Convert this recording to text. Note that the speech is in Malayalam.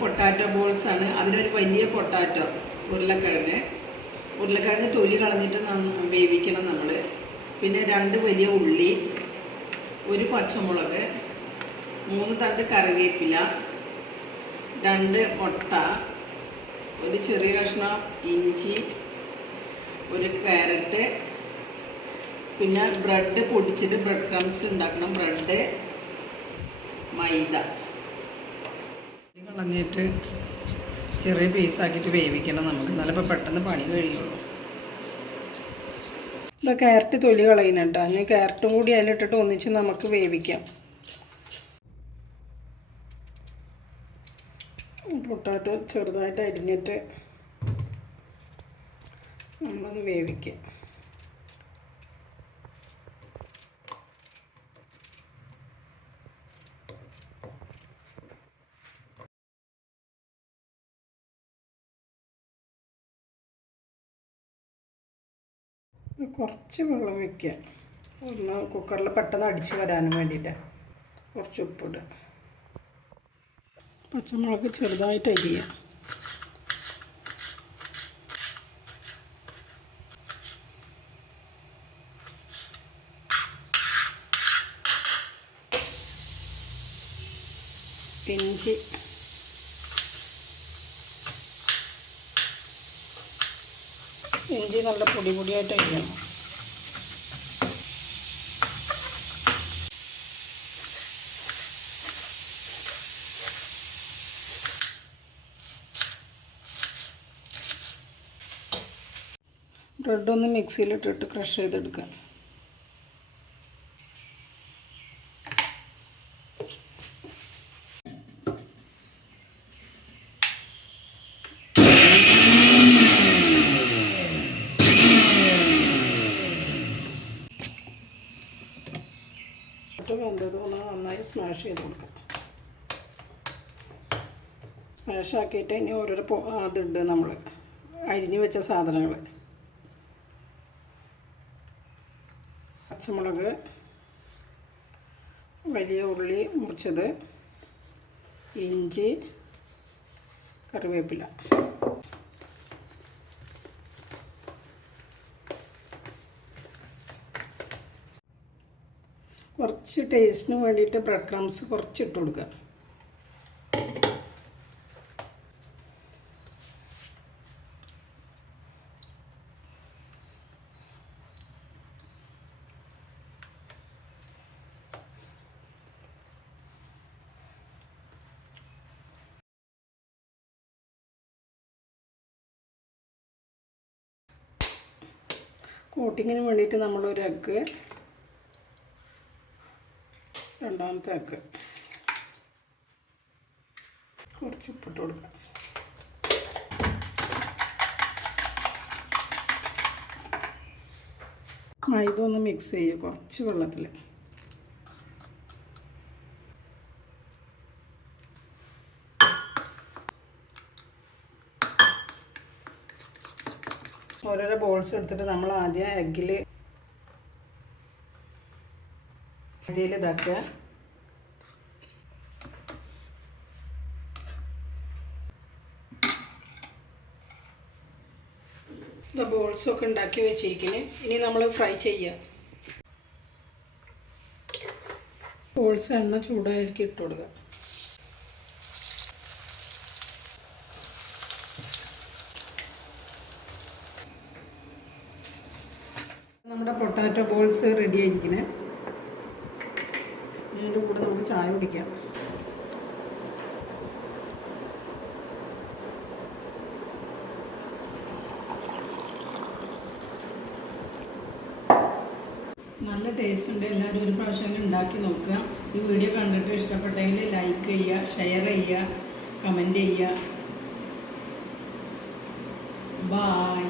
പൊട്ടാറ്റോ ബോൾസ് ആണ്. അതിനൊരു വലിയ പൊട്ടാറ്റോ ഉരുളക്കിഴങ്ങ് തൊലി കളഞ്ഞിട്ട് വേവിക്കണം നമ്മൾ. പിന്നെ 2 വലിയ ഉള്ളി, 1 പച്ചമുളക്, 3 തണ്ട് കറിവേപ്പില, 2 മുട്ട, 1 ചെറിയ കഷ്ണം ഇഞ്ചി, 1 ക്യാരറ്റ്, പിന്നെ ബ്രെഡ് പൊടിച്ചിട്ട് ബ്രെഡ് ക്രംസ് ഉണ്ടാക്കണം, ബ്രെഡ്, മൈദ കളഞ്ഞിട്ട് ചെറിയ പീസാക്കിയിട്ട് വേവിക്കണം നമുക്ക്. എന്നാലിപ്പോൾ പെട്ടെന്ന് പണി കഴിയുള്ളൂ. ഇതാ ക്യാരറ്റ് തൊലി കളയുന്നുണ്ട്. അതിന് ക്യാരറ്റും കൂടി അതിലിട്ടിട്ട് ഒന്നിച്ച് നമുക്ക് വേവിക്കാം. പൊട്ടാറ്റോ ചെറുതായിട്ട് അരിഞ്ഞിട്ട് നമ്മളത് വേവിക്കാം. കുറച്ച് വെള്ളം വയ്ക്കുക, ഒന്ന് കുക്കറിൽ പെട്ടെന്ന് അടിച്ച് വരാനും വേണ്ടിയിട്ട്. കുറച്ച് ഉപ്പിടുക, പച്ചമുളക് ചെറുതായിട്ട് അരിയുക, ഇഞ്ചി, നല്ല പൊടിയായിട്ട് അരിയണം. ബ്രെഡൊന്ന് മിക്സിയിലിട്ടിട്ട് ക്രഷ് ചെയ്തെടുക്കാം. വെന്തത് ഒന്ന് നന്നായി സ്മാഷ് ചെയ്ത് കൊടുക്കാം. സ്മാഷ് ആക്കിയിട്ട് ഇനി ഓരോരോ അതുണ്ട് നമ്മൾ അരിഞ്ഞു വെച്ച സാധനങ്ങൾ. പച്ചമുളക്, വലിയ ഉള്ളി മുറിച്ചത്, ഇഞ്ചി, കറിവേപ്പില. കുറച്ച് ടേസ്റ്റിന് വേണ്ടിയിട്ട് ബ്രെഡ് ക്രംസ് കുറച്ച് ഇട്ട് കൊടുക്കുക. കോട്ടിങ്ങിന് വേണ്ടിയിട്ട് നമ്മളൊരു എഗ്ഗ്, രണ്ടാമത്തെ എഗ്ഗ്, കുറച്ച് ഉപ്പിട്ട് കൊടുക്കാം. മൈദ ഒന്ന് മിക്സ് ചെയ്യുക കുറച്ച് വെള്ളത്തിൽ. ഓരോരോ ബോൾസ് എടുത്തിട്ട് നമ്മൾ ആദ്യം എഗ്ഗിൽ ഇതാക്കുക. ബോൾസൊക്കെ ഉണ്ടാക്കി വെച്ചിരിക്കുന്നത്. ഇനി നമ്മൾ ഫ്രൈ ചെയ്യുക. ബോൾസ് എണ്ണ ചൂടായിരിക്കും ഇട്ട് കൊടുക്കുക. നമ്മുടെ പൊട്ടാറ്റോ ബോൾസ് റെഡി ആയിരിക്കണേ. അതിൻ്റെ കൂടെ നമുക്ക് ചായ കുടിക്കാം. നല്ല ടേസ്റ്റ് ഉണ്ട്. എല്ലാവരും ഒരു പ്രാവശ്യം ഉണ്ടാക്കി നോക്കുക. ഈ വീഡിയോ കണ്ടിട്ട് ഇഷ്ടപ്പെട്ടെങ്കിൽ ലൈക്ക് ചെയ്യുക, ഷെയർ ചെയ്യുക, കമൻറ്റ് ചെയ്യുക. ബൈ.